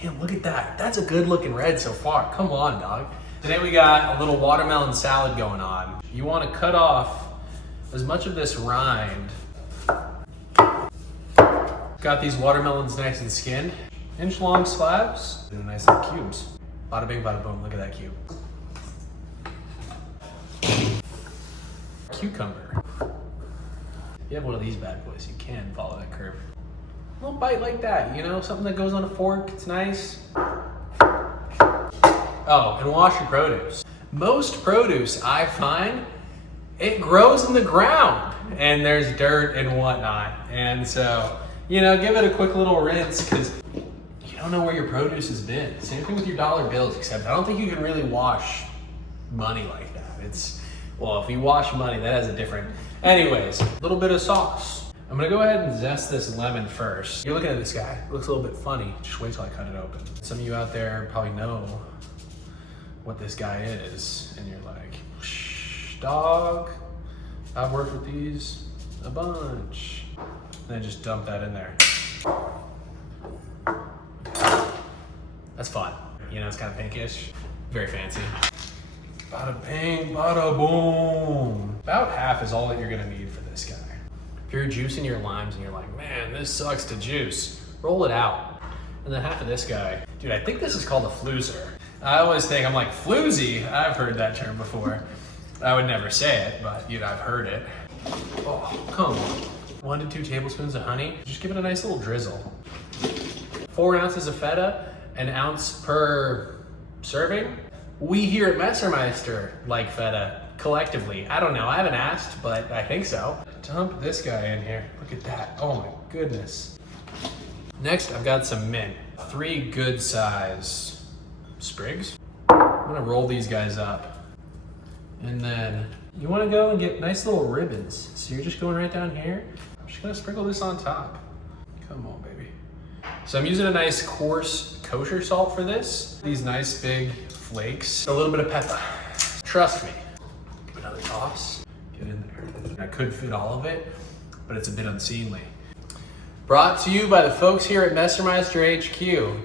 Damn, look at that. That's a good looking red so far. Come on, dog. Today we got a little watermelon salad going on. You want to cut off as much of this rind. Got these watermelons nice and skinned. Inch long slabs and nice little cubes. Bada bing, bada boom. Look at that cube. Cucumber. If you have one of these bad boys, you can follow that curve. A little bite like that, you know, something that goes on a fork, it's nice. Oh, and wash your produce. Most produce, I find, it grows in the ground and there's dirt and whatnot. And so, you know, give it a quick little rinse because you don't know where your produce has been. Same thing with your dollar bills, except I don't think you can really wash money like that. Well, if you wash money, that has a different. Anyways, a little bit of sauce. I'm gonna go ahead and zest this lemon first. You're looking at this guy, it looks a little bit funny. Just wait till I cut it open. Some of you out there probably know what this guy is, and you're like, shh, dog, I've worked with these a bunch. And then just dump that in there. That's fun. You know, it's kind of pinkish, very fancy. Bada bing, bada boom. About half is all that you're gonna need for this guy. If you're juicing your limes and you're like, man, this sucks to juice, roll it out. And then half of this guy, dude, I think this is called a floozer. I always think, I'm like, floozy? I've heard that term before. I would never say it, but you know, I've heard it. Oh, come on. 1 to 2 tablespoons of honey. Just give it a nice little drizzle. 4 ounces of feta, 1 ounce per serving. We here at Messermeister like feta collectively. I don't know, I haven't asked, but I think so. Dump this guy in here. Look at that, oh my goodness. Next, I've got some mint. 3 good size sprigs. I'm gonna roll these guys up. And then you wanna go and get nice little ribbons. So you're just going right down here. I'm just gonna sprinkle this on top. Come on, baby. So I'm using a nice coarse kosher salt for this. These nice big flakes. A little bit of Feta. Trust me. Give it another toss. Get in there. I could fit all of it, but it's a bit unseemly. Brought to you by the folks here at Messermeister HQ.